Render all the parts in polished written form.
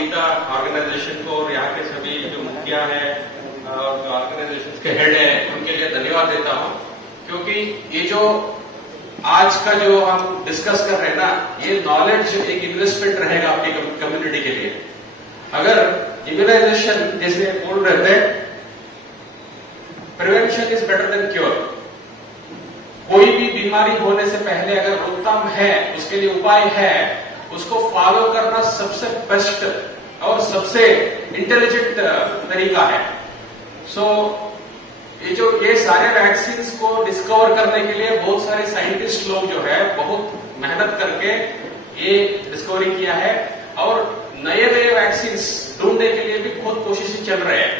Gita organisation को और यहाँ के सभी जो मुखिया है और ऑर्गेनाइजेशन के हेड है उनके लिए धन्यवाद देता हूँ, क्योंकि ये जो आज का जो हम डिस्कस कर रहे हैं ना, ये नॉलेज एक इन्वेस्टमेंट रहेगा आपकी कम्युनिटी के लिए। अगर इम्यूनाइजेशन जैसे बोल रहे थे, prevention is better than cure. कोई भी बीमारी होने से पहले अगर रोकथाम है, उसके लिए उपाय है, उसको फॉलो करना सबसे बेस्ट और सबसे इंटेलिजेंट तरीका है। ये सारे वैक्सीन को डिस्कवर करने के लिए बहुत सारे साइंटिस्ट लोग जो है बहुत मेहनत करके ये डिस्कवरी किया है, और नए नए वैक्सीन ढूंढने के लिए भी बहुत कोशिशें चल रहे हैं।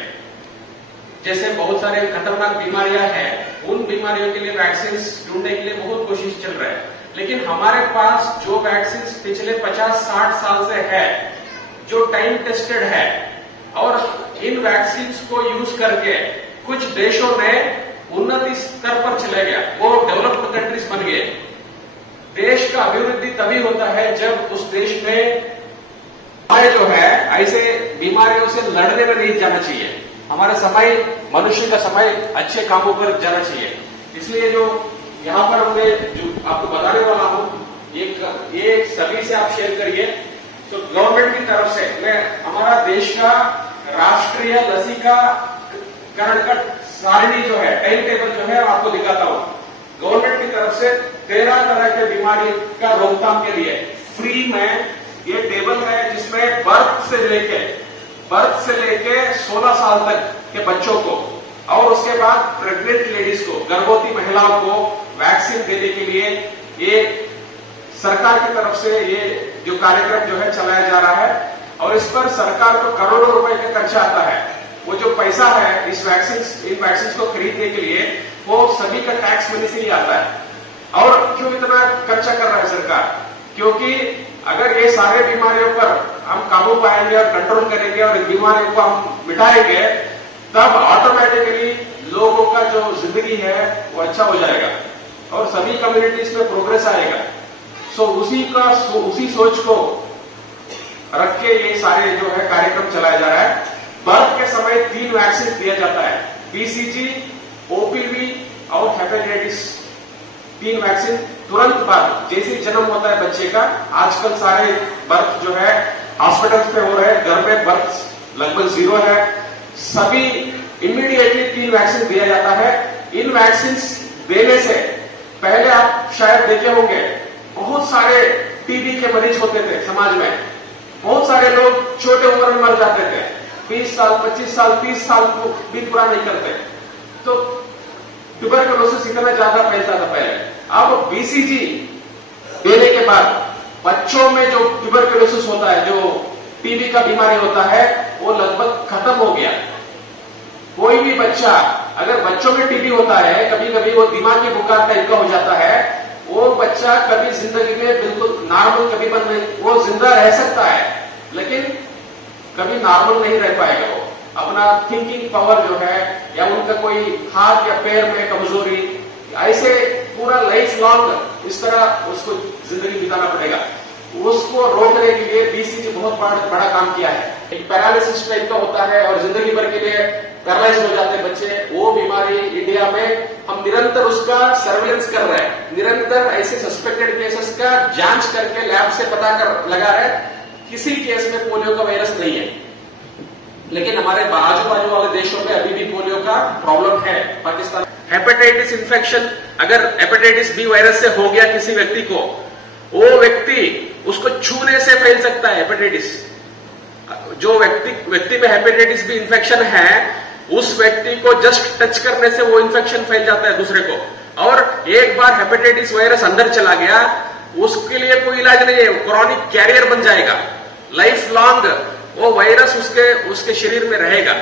जैसे बहुत सारे खतरनाक बीमारियां हैं, उन बीमारियों के लिए वैक्सीन ढूंढने के लिए बहुत कोशिश चल रहा है। लेकिन हमारे पास जो वैक्सीन पिछले 50-60 साल से है, जो टाइम टेस्टेड है, और इन वैक्सीन को यूज करके कुछ देशों ने उन्नति स्तर पर चले गया, वो डेवलप्ड कंट्रीज बन गए। देश का अभिवृद्धि तभी होता है जब उस देश में जो है ऐसे बीमारियों से लड़ने में नहीं जाना चाहिए। हमारा समय, मनुष्य का समय अच्छे कामों पर जाना चाहिए। इसलिए जो यहाँ पर हमने जो आपको बताने वाला हूं, ये सभी से आप शेयर करिए। तो गवर्नमेंट की तरफ से मैं हमारा देश का राष्ट्रीय लसीकाकरण का सारणी जो है, टाइम टेबल जो है आपको दिखाता हूं। गवर्नमेंट की तरफ से 13 तरह के बीमारी का रोकथाम के लिए फ्री में ये टेबल है, जिसमें बर्थ से लेके 16 साल तक के बच्चों को और उसके बाद प्रेग्नेंट लेडीज को, गर्भवती महिलाओं को वैक्सीन देने के लिए ये सरकार की तरफ से ये जो कार्यक्रम जो है चलाया जा रहा है। और इस पर सरकार को करोड़ों रुपए का खर्चा आता है। वो जो पैसा है इन वैक्सीन को खरीदने के लिए, वो सभी का टैक्स मनी से ही आता है। और क्यों इतना खर्चा कर रहा है सरकार? क्योंकि अगर ये सारे बीमारियों पर हम काबू पाएंगे और कंट्रोल करेंगे और बीमारियों को हम मिटाएंगे, तब ऑटोमेटिकली लोगों का जो जिंदगी है वो अच्छा हो जाएगा और सभी कम्युनिटीज में प्रोग्रेस आएगा। उसी सोच को रख के ये सारे जो है कार्यक्रम चलाया जा रहा है। बर्थ के समय 3 वैक्सीन दिया जाता है, बीसीजी, ओपीवी और हेपेटाइटिस। 3 वैक्सीन तुरंत बाद, जैसे जन्म होता है बच्चे का। आजकल सारे बर्थ जो है हॉस्पिटल्स में हो रहे हैं, घर में बर्थ लगभग 0 है। सभी इमीडिएटली 3 वैक्सीन दिया जाता है। इन वैक्सीन देने से पहले आप शायद देखे होंगे, बहुत सारे टीबी के मरीज होते थे समाज में। बहुत सारे लोग छोटे उम्र में मर जाते थे, 20 साल, 25 साल, 30 साल को भी पूरा नहीं करते। तो ट्यूबरकुलोसिस इतना ज्यादा फैलता था पहले। अब बीसीजी देने के बाद बच्चों में जो ट्यूबरकुलोसिस होता है, जो टीबी का बीमारी होता है, वो लगभग खत्म हो गया। कोई भी बच्चा, अगर बच्चों में टीबी होता है, कभी कभी वो दिमागी बुखार टाइप का हो जाता है, वो बच्चा कभी जिंदगी में बिल्कुल नॉर्मल कभी बन नहीं, वो जिंदा रह सकता है लेकिन कभी नॉर्मल नहीं रह पाएगा। वो अपना थिंकिंग पावर जो है, या उनका कोई हाथ या पैर में कमजोरी, ऐसे पूरा लाइफ लॉन्ग इस तरह उसको जिंदगी बिताना पड़ेगा। उसको रोकने के लिए बीसीजी बहुत बड़ा काम किया है। एक पैरालिसिस टाइप का होता है और जिंदगी भर के लिए पैरालाइज हो जाते हैं बच्चे। वो बीमारी इंडिया में हम निरंतर उसका सर्वेलेंस कर रहे हैं, निरंतर ऐसे सस्पेक्टेड केसेस का जांच करके लैब से पता कर लगा रहे हैं। किसी केस में पोलियो का वायरस नहीं है, लेकिन हमारे आजू बाजू वाले देशों में अभी भी पोलियो का प्रॉब्लम है। पाकिस्तान हेपेटाइटिस इन्फेक्शन, अगर हेपेटाइटिस बी वायरस से हो गया किसी व्यक्ति को, वो व्यक्ति उसको छूने से फैल सकता है हेपेटाइटिस। जो व्यक्ति में हेपेटाइटिस बी इन्फेक्शन है, उस व्यक्ति को जस्ट टच करने से वो इन्फेक्शन फैल जाता है दूसरे को। और एक बार हेपेटाइटिस वायरस अंदर चला गया, उसके लिए कोई इलाज नहीं है, क्रॉनिक कैरियर बन जाएगा। लाइफ लॉन्ग वो वायरस उसके शरीर में रहेगा।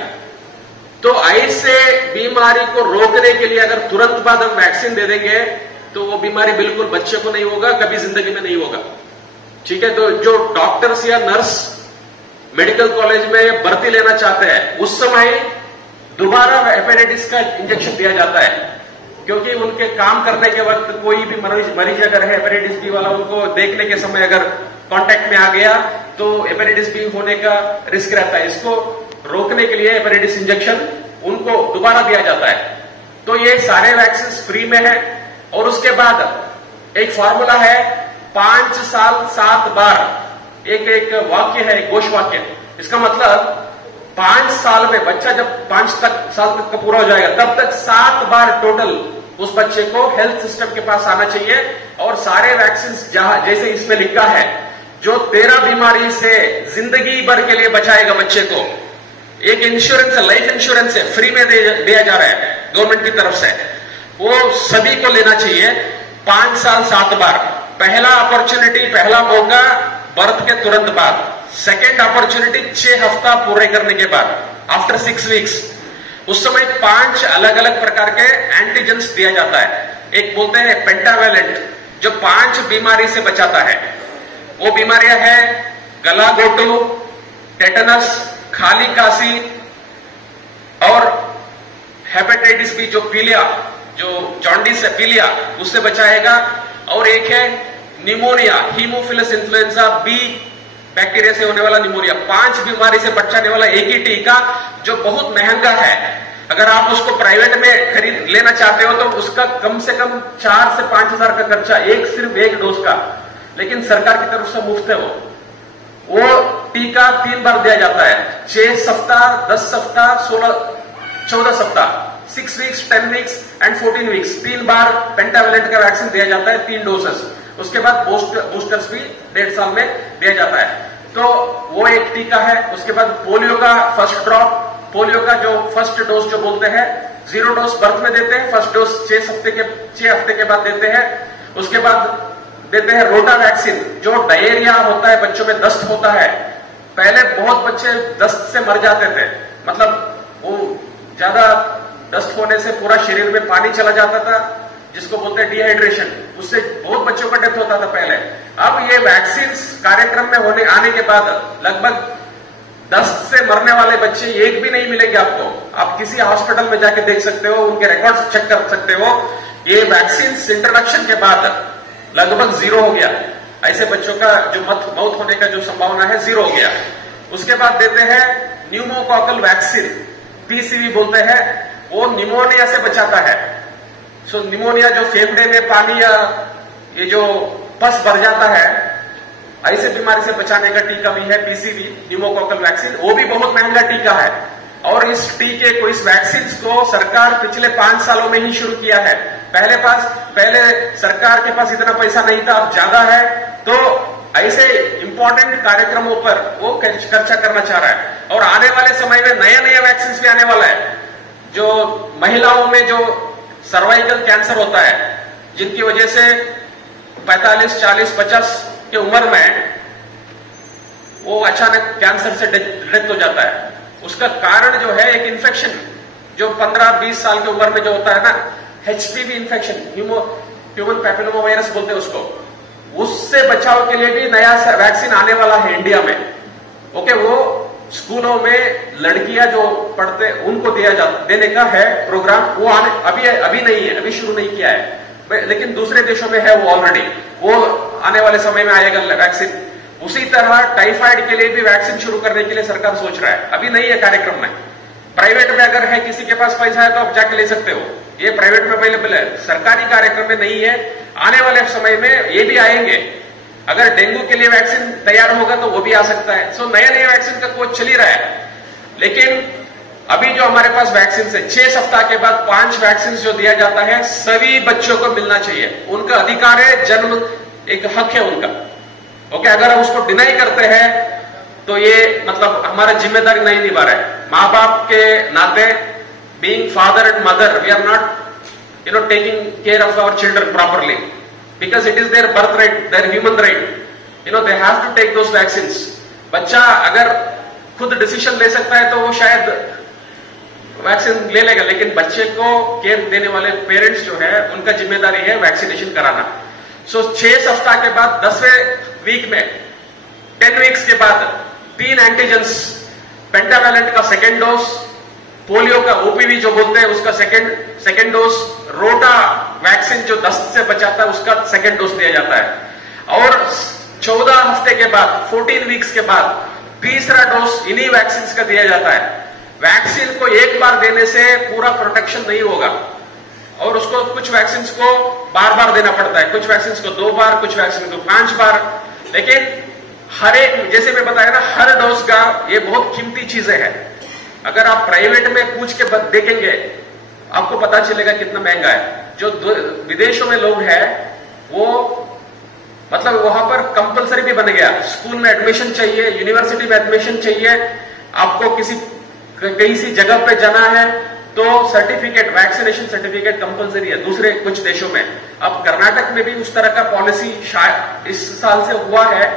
तो ऐसे बीमारी को रोकने के लिए अगर तुरंत बाद हम वैक्सीन दे देंगे, तो वो बीमारी बिल्कुल बच्चे को नहीं होगा, कभी जिंदगी में नहीं होगा। ठीक है, तो जो डॉक्टर्स या नर्स मेडिकल कॉलेज में भर्ती लेना चाहते हैं, उस समय दोबारा हेपेटाइटिस का इंजेक्शन दिया जाता है, क्योंकि उनके काम करने के वक्त कोई भी मरीज अगर है हेपेटाइटिस बी वाला, उनको देखने के समय अगर कांटेक्ट में आ गया तो हेपेटाइटिस बी होने का रिस्क रहता है। इसको रोकने के लिए हेपेटाइटिस इंजेक्शन उनको दोबारा दिया जाता है। तो ये सारे वैक्सीन फ्री में है। और उसके बाद एक फॉर्मूला है 5 साल 7 बार। एक वाक्य है, एक घोष वाक्य। इसका मतलब 5 साल में बच्चा जब 5 साल तक का पूरा हो जाएगा तब तक 7 बार टोटल उस बच्चे को हेल्थ सिस्टम के पास आना चाहिए। और सारे वैक्सीन जैसे इसमें लिखा है जो 13 बीमारी से जिंदगी भर के लिए बचाएगा बच्चे को, एक इंश्योरेंस है, लाइफ इंश्योरेंस है, फ्री में दिया जा रहा है गवर्नमेंट की तरफ से, वो सभी को लेना चाहिए 5 साल 7 बार। पहला अपॉर्चुनिटी, पहला मौका बर्थ के तुरंत बाद, सेकेंड अपॉर्चुनिटी 6 हफ्ता पूरे करने के बाद, आफ्टर 6 वीक्स। उस समय 5 अलग अलग प्रकार के एंटीजेंस दिया जाता है। एक बोलते हैं पेंटावेलेंट जो 5 बीमारी से बचाता है। वो बीमारियां हैं गला घोटू, टेटनस, खाली काशी और हेपेटाइटिस बी जो पीलिया, जो जॉन्डिस है पीलिया, उससे बचाएगा। और एक है pneumonia, haemophilus influenza B bacteria से होने वाला निमोनिया। 5 बीमारी से बचाने वाला एक ही टीका जो बहुत महंगा है। अगर आप उसको प्राइवेट में खरीद लेना चाहते हो तो उसका कम से कम 4 से 5 हजार का खर्चा, सिर्फ एक डोज का। लेकिन सरकार की तरफ से मुफ्त है वो टीका 3 बार दिया जाता है, 6 सप्ताह, 10 सप्ताह, 14 सप्ताह, 6 weeks, 10 weeks and 14 weeks. 3 bar pentavalent का वैक्सीन दिया जाता है, 3 डोजेस। उसके बाद बूस्टर्स भी 1.5 साल में दिया जाता है। तो वो एक टीका है। उसके बाद पोलियो का फर्स्ट ड्रॉप, पोलियो का जो फर्स्ट डोज जो बोलते हैं, 0 डोज बर्थ में देते हैं, फर्स्ट डोज 6 हफ्ते के बाद देते हैं। उसके बाद देते हैं रोटा वैक्सीन जो डायरिया होता है, बच्चों में दस्त होता है। पहले बहुत बच्चे दस्त से मर जाते थे, मतलब वो ज्यादा दस्त होने से पूरा शरीर में पानी चला जाता था, जिसको बोलते हैं डिहाइड्रेशन। उससे बहुत बच्चों का डेथ होता था पहले। अब ये वैक्सीन कार्यक्रम में आने के बाद लगभग दस्त से मरने वाले बच्चे एक भी नहीं मिलेंगे आपको। आप किसी हॉस्पिटल में जाके देख सकते हो, उनके रिकॉर्ड्स चेक कर सकते हो। ये वैक्सीन इंट्रोडक्शन के बाद लगभग 0 हो गया। ऐसे बच्चों का जो मौत होने का जो संभावना है 0 हो गया। उसके बाद देते हैं न्यूमोकॉकल वैक्सीन, पीसीवी बोलते हैं, वो निमोनिया से बचाता है। सो निमोनिया जो फेफड़े में पानी या ये जो पस भर जाता है, ऐसे बीमारी से बचाने का टीका भी है पीसीवी, न्यूमोकॉकल वैक्सीन। वो भी बहुत महंगा टीका है। और इस टीके को, इस वैक्सीन को सरकार पिछले 5 सालों में ही शुरू किया है। पहले सरकार के पास इतना पैसा नहीं था, अब ज्यादा है। तो ऐसे इंपॉर्टेंट कार्यक्रमों पर वो खर्चा करना चाह रहा है। और आने वाले समय में नया वैक्सीन भी आने वाला है। जो महिलाओं में जो सर्वाइकल कैंसर होता है, जिनकी वजह से 45, 40, 50 की उम्र में वो अचानक कैंसर से डेथ हो जाता है। उसका कारण जो है एक इन्फेक्शन, जो 15-20 साल की उम्र में जो होता है ना, HPV infection, human papilloma virus बोलते हैं उसको। उससे बचाव के लिए भी नया वैक्सीन आने वाला है इंडिया में। ओके, वो स्कूलों में लड़कियां जो पढ़ते उनको देने का है प्रोग्राम। वो अभी नहीं है, अभी शुरू नहीं किया है, लेकिन दूसरे देशों में है वो ऑलरेडी। वो आने वाले समय में आएगा वैक्सीन। उसी तरह टाइफाइड के लिए भी वैक्सीन शुरू करने के लिए सरकार सोच रहा है, अभी नहीं है कार्यक्रम में। प्राइवेट में अगर है, किसी के पास पैसा है तो आप जाके ले सकते हो, ये प्राइवेट में अवेलेबल है। सरकारी कार्यक्रम में नहीं है। आने वाले समय में ये भी आएंगे। अगर डेंगू के लिए वैक्सीन तैयार होगा तो वो भी आ सकता है। सो नए वैक्सीन का खोज चल ही रहा है। लेकिन अभी जो हमारे पास वैक्सीन है, 6 सप्ताह के बाद 5 वैक्सीन जो दिया जाता है, सभी बच्चों को मिलना चाहिए। उनका अधिकार है, जन्म एक हक है उनका। ओके, अगर हम उसको डिनाई करते हैं तो ये मतलब हमारा जिम्मेदारी नहीं निभा रहा है। माँ बाप के नाते, being father and mother, we are not taking care of our children properly because it is their birthright, their human right. They have to take those vaccines. बच्चा अगर खुद डिसीजन ले सकता है तो वो शायद वैक्सीन ले लेगा, लेकिन बच्चे को केयर देने वाले पेरेंट्स जो है उनका जिम्मेदारी है वैक्सीनेशन कराना। सो 6 सप्ताह के बाद 10वें वीक में, 10 वीक्स के बाद 3 एंटीजेंस, पेंटावेलेंट का सेकेंड डोज, पोलियो का ओपीवी जो बोलते हैं उसका सेकेंड डोज, रोटा वैक्सीन जो दस्त से बचाता है उसका सेकेंड डोज दिया जाता है। और 14 हफ्ते के बाद, 14 वीक्स के बाद तीसरा डोज इन्हीं वैक्सीन का दिया जाता है। वैक्सीन को एक बार देने से पूरा प्रोटेक्शन नहीं होगा और उसको कुछ वैक्सीन को बार बार देना पड़ता है, कुछ वैक्सीन को 2 बार, कुछ वैक्सीन को 5 बार। लेकिन हर एक, जैसे मैं बताया ना, हर डोज का ये बहुत कीमती चीजें हैं। अगर आप प्राइवेट में पूछ के देखेंगे आपको पता चलेगा कितना महंगा है। जो विदेशों में लोग हैं वो मतलब वहां पर कंपलसरी भी बन गया, स्कूल में एडमिशन चाहिए, यूनिवर्सिटी में एडमिशन चाहिए, आपको किसी जगह पे जाना है तो सर्टिफिकेट, वैक्सीनेशन सर्टिफिकेट कंपलसरी है दूसरे कुछ देशों में। अब कर्नाटक में भी उस तरह का पॉलिसी शायद इस साल से हुआ है।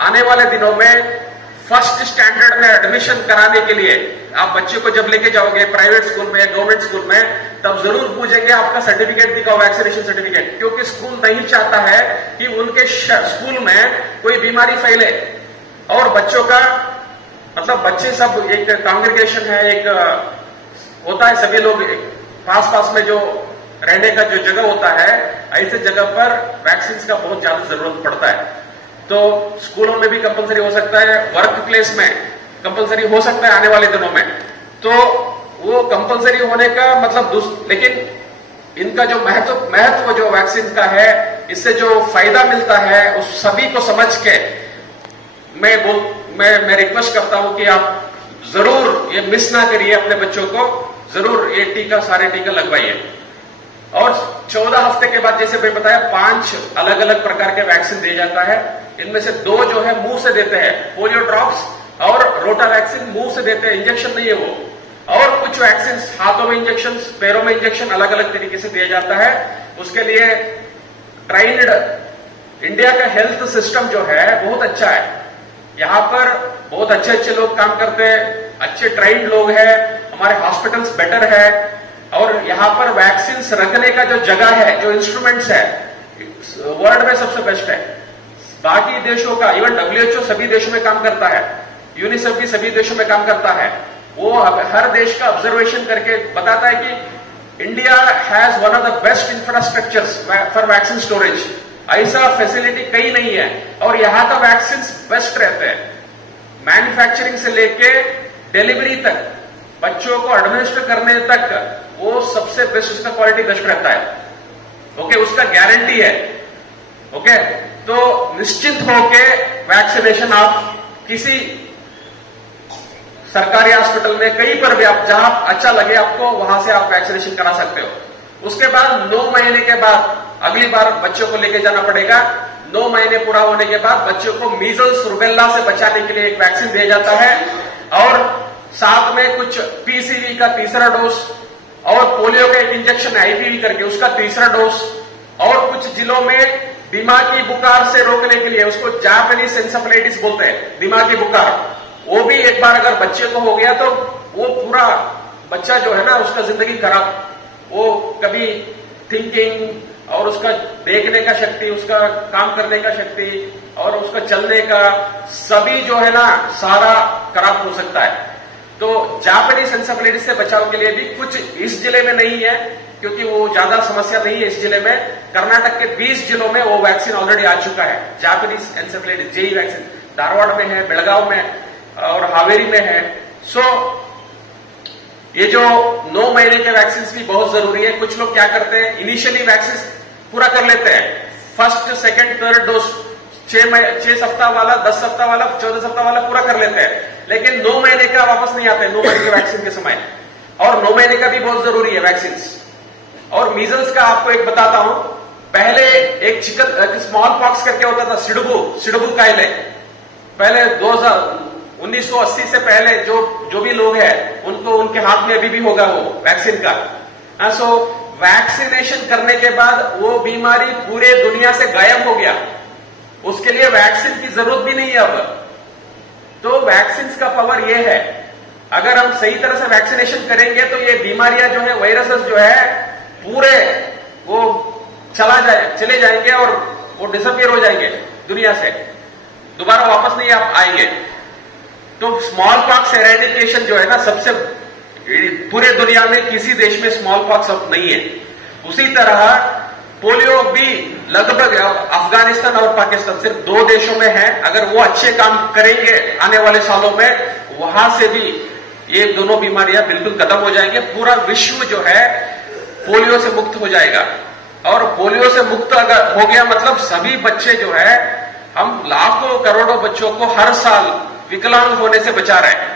आने वाले दिनों में फर्स्ट स्टैंडर्ड में एडमिशन कराने के लिए आप बच्चे को जब लेके जाओगे प्राइवेट स्कूल में, गवर्नमेंट स्कूल में, तब जरूर पूछेंगे आपका सर्टिफिकेट दिखाओ, वैक्सीनेशन सर्टिफिकेट, क्योंकि स्कूल नहीं चाहता है कि उनके स्कूल में कोई बीमारी फैले। और बच्चों का मतलब बच्चे सब एक कांग्रेगेशन है, एक होता है, सभी लोग पास में जो रहने का जो जगह होता है, ऐसे जगह पर वैक्सीन का बहुत ज्यादा जरूरत पड़ता है। तो स्कूलों में भी कंपलसरी हो सकता है, वर्क प्लेस में कंपलसरी हो सकता है आने वाले दिनों में। तो वो कंपलसरी होने का मतलब लेकिन इनका जो महत्व जो वैक्सीन का है, इससे जो फायदा मिलता है उस सभी को समझ के मैं रिक्वेस्ट करता हूं कि आप जरूर ये मिस ना करिए, अपने बच्चों को जरूर ये सारे टीका लगवाइए। और 14 हफ्ते के बाद जैसे मैं बताया 5 अलग अलग प्रकार के वैक्सीन दिया जाता है। इनमें से 2 जो है मुंह से देते हैं, पोलियो ड्रॉप्स और रोटा वैक्सीन मुंह से देते हैं, इंजेक्शन नहीं है वो। और कुछ वैक्सीन हाथों में इंजेक्शन, पैरों में इंजेक्शन अलग अलग तरीके से दिया जाता है। उसके लिए ट्रेन्ड इंडिया का हेल्थ सिस्टम जो है बहुत अच्छा है। यहां पर बहुत अच्छे लोग काम करते हैं, अच्छे ट्रेन्ड लोग हैं, हमारे हॉस्पिटल्स बेटर है और यहां पर वैक्सीन रखने का जो जगह है, जो इंस्ट्रूमेंट्स है, वर्ल्ड में सबसे बेस्ट है। बाकी देशों का, इवन WHO सभी देशों में काम करता है, यूनिसेफ भी सभी देशों में काम करता है। वो हर देश का ऑब्जर्वेशन करके बताता है कि India has one of the best infrastructures for vaccine storage. ऐसा फैसिलिटी कहीं नहीं है और यहां का वैक्सीन बेस्ट रहते हैं, मैन्युफैक्चरिंग से लेके डिलीवरी तक, बच्चों को एडमिनिस्टर करने तक, वो सबसे बेस्ट, उसका क्वालिटी बेस्ट रहता है। ओके, उसका गारंटी है। ओके, तो निश्चिंत होके वैक्सीनेशन आप किसी सरकारी हॉस्पिटल में, कहीं पर भी आप जहां अच्छा लगे आपको, वहां से आप वैक्सीनेशन करा सकते हो। उसके बाद 9 महीने के बाद अगली बार बच्चों को लेके जाना पड़ेगा। 9 महीने पूरा होने के बाद बच्चों को मीजल्स, रुबेला से बचाने के लिए एक वैक्सीन दिया जाता है और साथ में कुछ PCV का तीसरा डोज और पोलियो का एक इंजेक्शन IPV करके उसका तीसरा डोज, और कुछ जिलों में दिमागी बुखार से रोकने के लिए, उसको जापानीज एन्सेफेलाइटिस बोलते हैं, दिमागी बुखार, वो भी एक बार अगर बच्चे को हो गया तो वो पूरा बच्चा जो है ना, उसका जिंदगी खराब, वो कभी थिंकिंग और उसका देखने का शक्ति, उसका काम करने का शक्ति और उसका चलने का सभी जो है ना, सारा खराब हो सकता है। तो जापानीज एन्सेफेलाइटिस से बचाव के लिए भी कुछ इस जिले में नहीं है, क्योंकि वो ज्यादा समस्या नहीं है इस जिले में। कर्नाटक के 20 जिलों में वो वैक्सीन ऑलरेडी आ चुका है, Japanese encephalitis JE vaccine. Dharwad में है, बेलगांव में और हावेरी में है। सो ये जो 9 महीने के वैक्सीन भी बहुत जरूरी है। कुछ लोग क्या करते हैं, इनिशियली वैक्सीन पूरा कर लेते हैं, फर्स्ट, सेकंड, थर्ड डोज 6 सप्ताह वाला, 10 सप्ताह वाला, 14 सप्ताह वाला पूरा कर लेते हैं, लेकिन 9 महीने का वापस नहीं आते 9 महीने के वैक्सीन के समय। और 9 महीने का भी बहुत जरूरी है वैक्सीन। और मीजल्स का आपको एक बताता हूं, पहले एक स्मॉल पॉक्स करके होता था, सिडबू कायले, पहले 1980 से पहले जो भी लोग हैं उनको, उनके हाथ में अभी भी होगा वो वैक्सीन का। सो वैक्सीनेशन करने के बाद वो बीमारी पूरे दुनिया से गायब हो गया, उसके लिए वैक्सीन की जरूरत भी नहीं है अब। तो वैक्सीन का पावर ये है, अगर हम सही तरह से वैक्सीनेशन करेंगे तो ये बीमारियां जो है, वायरसेस जो है, पूरे वो चले जाएंगे और वो डिसअपियर हो जाएंगे दुनिया से, दोबारा वापस नहीं आप आएंगे। तो स्मॉल पॉक्स एरेडिकेशन जो है ना, सबसे पूरे दुनिया में किसी देश में स्मॉल पॉक्स अब नहीं है। उसी तरह पोलियो भी लगभग अफगानिस्तान और पाकिस्तान सिर्फ 2 देशों में है। अगर वो अच्छे काम करेंगे आने वाले सालों में, वहां से भी ये दोनों बीमारियां बिल्कुल खत्म हो जाएंगे। पूरा विश्व जो है पोलियो से मुक्त हो जाएगा। और पोलियो से मुक्त अगर हो गया मतलब सभी बच्चे जो है, हम लाखों करोड़ों बच्चों को हर साल विकलांग होने से बचा रहे हैं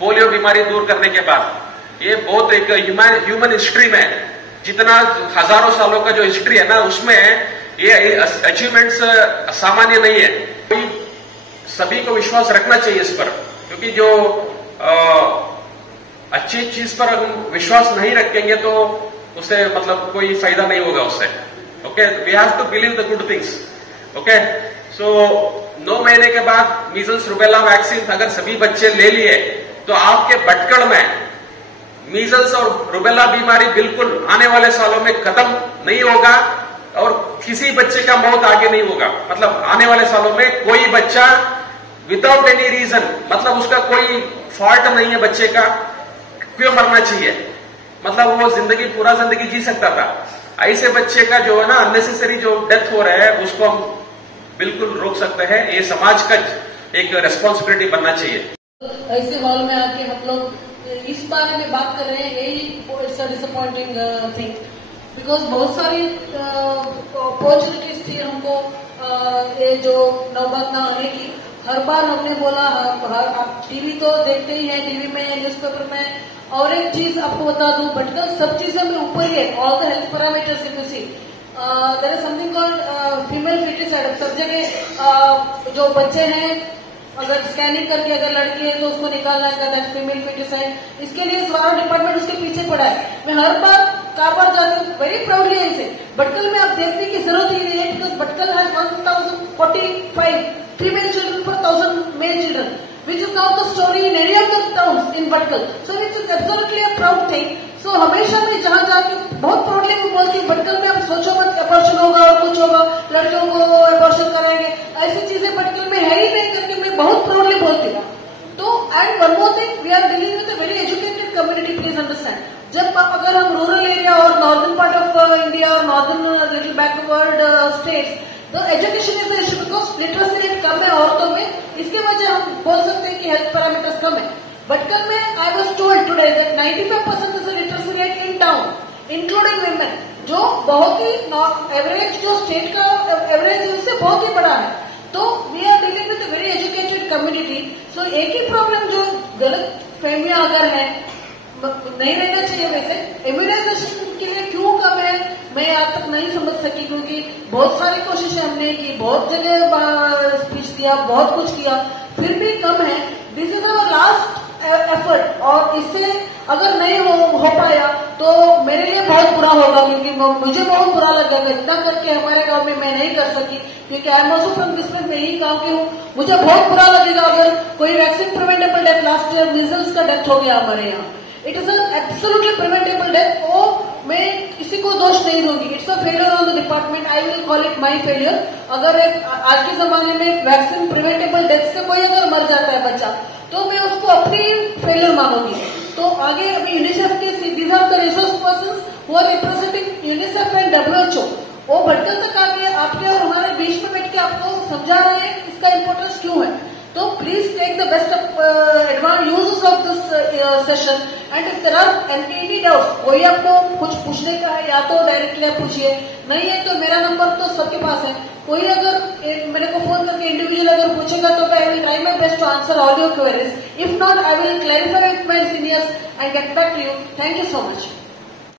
पोलियो बीमारी दूर करने के बाद। ये बहुत एक ह्यूमन हिस्ट्री में, जितना हजारों सालों का जो हिस्ट्री है ना, उसमें ये अचीवमेंट्स सामान्य नहीं है। कोई सभी को विश्वास रखना चाहिए इस पर, क्योंकि जो अच्छी चीज पर हम विश्वास नहीं रखेंगे तो उसे मतलब कोई फायदा नहीं होगा उससे। Okay, we have to believe the good things. Okay, so 9 महीने के बाद मीजल्स रूबेला वैक्सीन अगर सभी बच्चे ले लिए तो आपके भटकड़ में मीजल्स और रूबेला बीमारी बिल्कुल आने वाले सालों में खत्म नहीं होगा और किसी बच्चे का मौत आगे नहीं होगा। मतलब आने वाले सालों में कोई बच्चा विदाउट एनी रीजन, मतलब उसका कोई फॉल्ट नहीं है बच्चे का, क्यों मरना चाहिए, मतलब वो जिंदगी पूरा जिंदगी जी सकता था। ऐसे बच्चे का जो है ना अननेसेसरी जो डेथ हो रहा है उसको हम बिल्कुल रोक सकते हैं। ये समाज का एक रेस्पॉन्सिबिलिटी बनना चाहिए। ऐसे हॉल में आके हम लोग इस बारे में बात कर रहे हैं, यही it's a disappointing thing, because बहुत सारी अपॉर्चुनिटीज थी हमको ये जो नौबत ना आने की। हर बार हमने बोला, आप टीवी तो देखते ही हैं, टीवी में न्यूज़पेपर में। और एक चीज आपको बता दूं, भटकल सब चीजों में ऊपर ही है, all the health parameters if you see there is something called female foeticide. सब जगह जो बच्चे हैं अगर स्कैनिंग करके अगर लड़की है तो उसको निकालना है फीमेल फीटिसाइड। इसके लिए सारा डिपार्टमेंट उसके पीछे पड़ा है। मैं हर बार काबार जाती हूँ वेरी प्राउडली इसे। भटकल में आप देखने की जरूरत ही नहीं है, because Bhatkal has 1045 female children for 1000 male children, which is now the story in any of the towns in Bhatkal. So it is absolutely a proud thing. So हमेशा मैं जहाँ जाती हूँ बहुत प्राउडली मैं बोलती हूँ, भटकल में आप सोचो मत अबॉर्शन होगा और कुछ होगा, लड़कियों को अबॉर्शन कराएंगे, ऐसी चीजें भटकल में है ही नहीं करके मैं बहुत प्राउडली बोलती हूँ। तो and one more thing, we are dealing with a very educated community, please understand. जब अगर हम रूरल एरिया और नॉर्दर्न पार्ट ऑफ इंडिया और नॉर्दर्न लिटिल बैकवर्ड स्टेट्स, तो education is issue because literacy rate कम है औरतों में, इसके वजह हम बोल सकते हैं कि हेल्थ पैरामीटर्स कम है। भटकल में I was told today that 95% is the literacy rate in town including women, जो बहुत ही एवरेज जो स्टेट का एवरेज है उससे बहुत ही बड़ा है। तो we are dealing with a very educated community. So एक ही प्रॉब्लम जो गलत फहमियां अगर है नहीं रहना चाहिए। वैसे इम्यूनाइजेशन के लिए क्यों कम है मैं आज तक नहीं समझ सकी, क्योंकि बहुत सारी कोशिशें हमने की, बहुत जगह स्पीच दिया, बहुत कुछ किया, फिर भी कम है। This is our last effort और इससे अगर नहीं हो पाया तो मेरे लिए बहुत बुरा होगा, क्योंकि मुझे बहुत बुरा लगेगा। इतना करके हमारे गांव में मैं नहीं कर सकी, क्योंकि I am also from this place, मैं ही गांव की हूँ। मुझे बहुत बुरा लगेगा अगर कोई vaccine preventable death, last year measles का डेथ हो गया हमारे यहाँ। It is absolutely preventable death. वो मैं किसी को दोष नहीं दूंगी, it's a failure on the department, I will call it my failure. अगर आज के जमाने में वैक्सीन प्रिवेंटेबल डेथ से कोई अगर मर जाता है बच्चा तो मैं उसको अपनी फेलियर मानूंगी। तो आगे अभी यूनिसेफ के these are the resource person who are representing UNICEF and WHO, वो भटकल तक आके आपके और हमारे बीच में बैठ के आपको समझा रहे हैं इसका इम्पोर्टेंस क्यों है। तो please take the best advance uses of this session and if there are any doubts, कोई आपको कुछ पूछने का है या तो डायरेक्टली आप पूछिए, नहीं है तो मेरा नंबर तो सबके पास है। कोई अगर मेरे को फोन करके इंडिविजुअल अगर पूछेगा तो I will try my best to answer all your queries. If not I will clarify with my seniors and get back to you. Thank you so much.